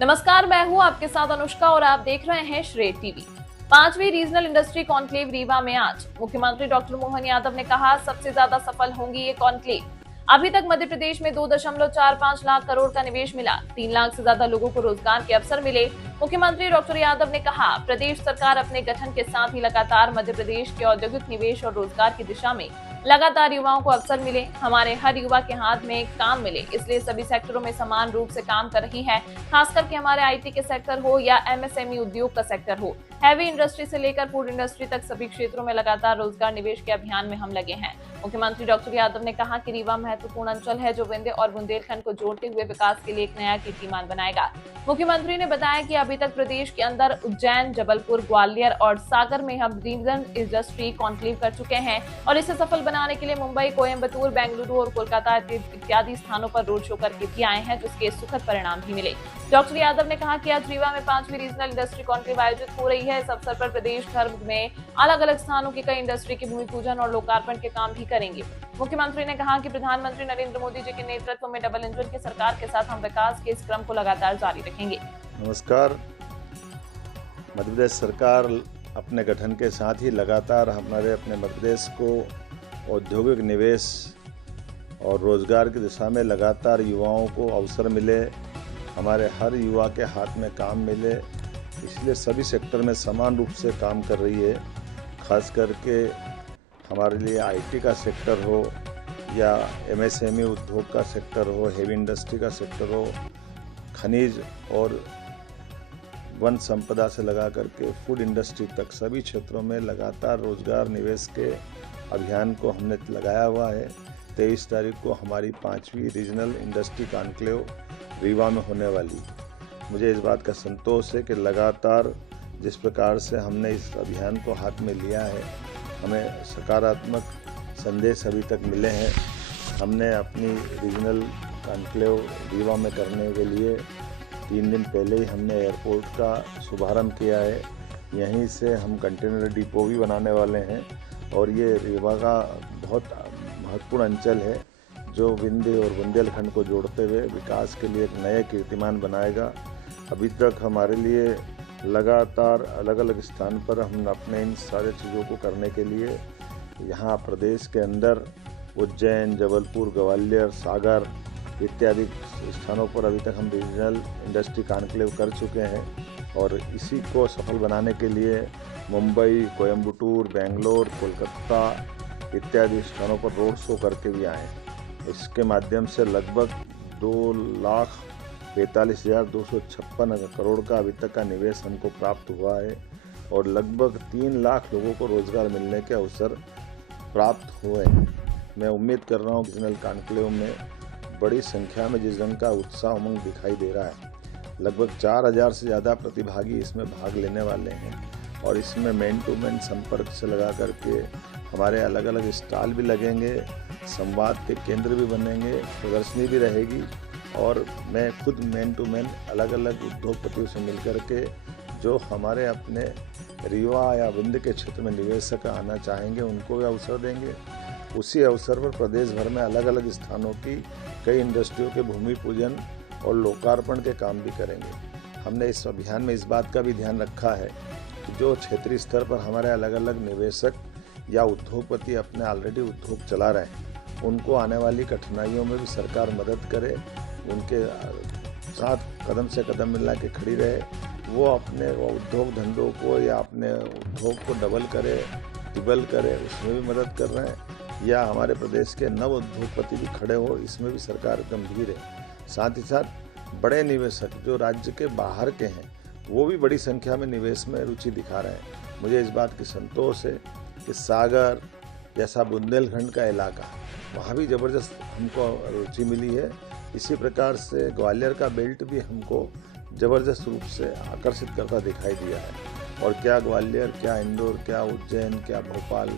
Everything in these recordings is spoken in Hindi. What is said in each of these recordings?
नमस्कार, मैं हूं आपके साथ अनुष्का और आप देख रहे हैं श्रेय टीवी। 5वीं रीजनल इंडस्ट्री कॉन्क्लेव रीवा में आज मुख्यमंत्री डॉक्टर मोहन यादव ने कहा, सबसे ज्यादा सफल होंगी ये कॉन्क्लेव। अभी तक मध्य प्रदेश में 2.45 लाख करोड़ का निवेश मिला, 3 लाख से ज्यादा लोगों को रोजगार के अवसर मिले। मुख्यमंत्री डॉक्टर यादव ने कहा, प्रदेश सरकार अपने गठन के साथ ही लगातार मध्य प्रदेश के औद्योगिक निवेश और रोजगार की दिशा में लगातार युवाओं को अवसर मिले, हमारे हर युवा के हाथ में काम मिले, इसलिए सभी सेक्टरों में समान रूप से काम कर रही है। खास करके हमारे आईटी के सेक्टर हो या एमएसएमई उद्योग का सेक्टर हो, हैवी इंडस्ट्री से लेकर फूड इंडस्ट्री तक सभी क्षेत्रों में लगातार रोजगार निवेश के अभियान में हम लगे हैं। मुख्यमंत्री डॉक्टर यादव ने कहा कि रीवा महत्वपूर्ण अंचल है जो विंध्य और बुंदेलखंड को जोड़ते हुए विकास के लिए एक नया कीर्तिमान बनाएगा। मुख्यमंत्री ने बताया कि अभी तक प्रदेश के अंदर उज्जैन, जबलपुर, ग्वालियर और सागर में हम रीजनल इंडस्ट्री कॉन्क्लेव कर चुके हैं और इसे सफल बनाने के लिए मुंबई, कोयम्बटूर, बेंगलुरु और कोलकाता इत्यादि स्थानों पर रोड शो करके भी आए हैं, जिसके सुखद परिणाम भी मिले। डॉक्टर यादव ने कहा कि आज रीवा में 5वीं रीजनल इंडस्ट्री कॉन्क्लेव आयोजित हो रही है। इस अवसर पर प्रदेश भर में अलग अलग स्थानों की कई इंडस्ट्री के भूमि पूजन और लोकार्पण के काम भी करेंगे। मुख्यमंत्री ने कहा कि प्रधानमंत्री नरेंद्र मोदी जी के नेतृत्व में डबल इंजन की सरकार के साथ हम विकास के इस क्रम को लगातार जारी रखेंगे। नमस्कार। मध्य प्रदेश सरकार अपने गठन के साथ ही लगातार अपने मध्य प्रदेश को औद्योगिक निवेश और रोजगार की दिशा में लगातार युवाओं को अवसर मिले, हमारे हर युवा के हाथ में काम मिले, इसलिए सभी सेक्टर में समान रूप से काम कर रही है। खास करके हमारे लिए आईटी का सेक्टर हो या एमएसएमई उद्योग का सेक्टर हो, हेवी इंडस्ट्री का सेक्टर हो, खनिज और वन संपदा से लगा करके फूड इंडस्ट्री तक सभी क्षेत्रों में लगातार रोजगार निवेश के अभियान को हमने लगाया हुआ है। 23 तारीख को हमारी 5वीं रीजनल इंडस्ट्री कॉन्क्लेव रीवा में होने वाली। मुझे इस बात का संतोष है कि लगातार जिस प्रकार से हमने इस अभियान को हाथ में लिया है, हमें सकारात्मक संदेश अभी तक मिले हैं। हमने अपनी रीजनल कॉन्क्लेव रीवा में करने के लिए 3 दिन पहले ही हमने एयरपोर्ट का शुभारंभ किया है। यहीं से हम कंटेनर डिपो भी बनाने वाले हैं और ये रीवा का बहुत महत्वपूर्ण अंचल है जो विंध्य और बुंदेलखंड को जोड़ते हुए विकास के लिए एक नया कीर्तिमान बनाएगा। अभी तक हमारे लिए लगातार अलग अलग स्थान पर हम अपने इन सारे चीज़ों को करने के लिए यहाँ प्रदेश के अंदर उज्जैन, जबलपुर, ग्वालियर, सागर इत्यादि स्थानों पर अभी तक हम रीजनल इंडस्ट्री कॉन्क्लेव कर चुके हैं और इसी को सफल बनाने के लिए मुंबई, कोयम्बटूर, बेंगलोर, कोलकाता इत्यादि स्थानों पर रोड शो करके भी आए हैं। इसके माध्यम से लगभग 2,43,256 करोड़ का अभी तक का निवेश हमको प्राप्त हुआ है और लगभग 3 लाख लोगों को रोजगार मिलने के अवसर प्राप्त हुए हैं। मैं उम्मीद कर रहा हूँ रीजनल कॉन्क्लेव में बड़ी संख्या में जिस ढंग का उत्साह उमंग दिखाई दे रहा है, लगभग 4,000 से ज़्यादा प्रतिभागी इसमें भाग लेने वाले हैं और इसमें मैन टू मैन संपर्क से लगा करके हमारे अलग अलग स्टॉल भी लगेंगे, संवाद के केंद्र भी बनेंगे, प्रदर्शनी भी रहेगी और मैं खुद मैन टू मैन अलग अलग उद्योगपतियों से मिल करके जो हमारे अपने रीवा या विंध्य के क्षेत्र में निवेशक आना चाहेंगे उनको भी अवसर देंगे। उसी अवसर पर प्रदेश भर में अलग अलग स्थानों की कई इंडस्ट्रियों के भूमि पूजन और लोकार्पण के काम भी करेंगे। हमने इस अभियान में इस बात का भी ध्यान रखा है कि जो क्षेत्रीय स्तर पर हमारे अलग अलग निवेशक या उद्योगपति अपने ऑलरेडी उद्योग चला रहे हैं, उनको आने वाली कठिनाइयों में भी सरकार मदद करे, उनके साथ कदम से कदम मिला के खड़ी रहे, वो अपने उद्योग धंधों को या अपने उद्योग को डबल करे, ट्रिपल करे, उसमें भी मदद कर रहे हैं या हमारे प्रदेश के नव उद्योगपति भी खड़े हो, इसमें भी सरकार गंभीर है। साथ ही साथ बड़े निवेशक जो राज्य के बाहर के हैं वो भी बड़ी संख्या में निवेश में रुचि दिखा रहे हैं। मुझे इस बात की संतोष है कि सागर जैसा बुंदेलखंड का इलाका, वहाँ भी ज़बरदस्त हमको रुचि मिली है। इसी प्रकार से ग्वालियर का बेल्ट भी हमको ज़बरदस्त रूप से आकर्षित करता दिखाई दिया है और क्या ग्वालियर, क्या इंदौर, क्या उज्जैन, क्या भोपाल,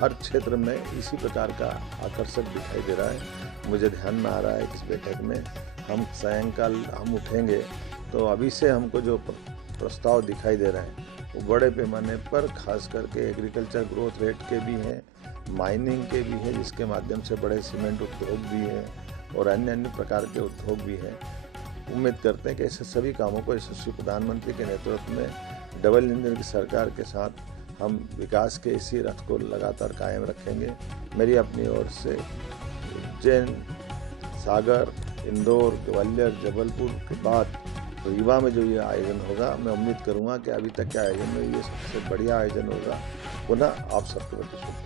हर क्षेत्र में इसी प्रकार का आकर्षक दिखाई दे रहा है। मुझे ध्यान में आ रहा है कि इस बैठक में हम सायंकाल हम उठेंगे तो अभी से हमको जो प्रस्ताव दिखाई दे रहे हैं वो बड़े पैमाने पर खास करके एग्रीकल्चर ग्रोथ रेट के भी हैं, माइनिंग के भी हैं, जिसके माध्यम से बड़े सीमेंट उद्योग भी हैं और अन्य अन्य प्रकार के उद्योग भी हैं। उम्मीद करते हैं कि ऐसे सभी कामों को यशस्वी प्रधानमंत्री के नेतृत्व में डबल इंजन की सरकार के साथ हम विकास के इसी रथ को लगातार कायम रखेंगे। मेरी अपनी ओर से उज्जैन, सागर, इंदौर, ग्वालियर, जबलपुर के बाद रीवा में जो ये आयोजन होगा, मैं उम्मीद करूंगा कि अभी तक के आयोजन में ये सबसे बढ़िया आयोजन होगा। पुनः आप सबको शुभकामनाएं।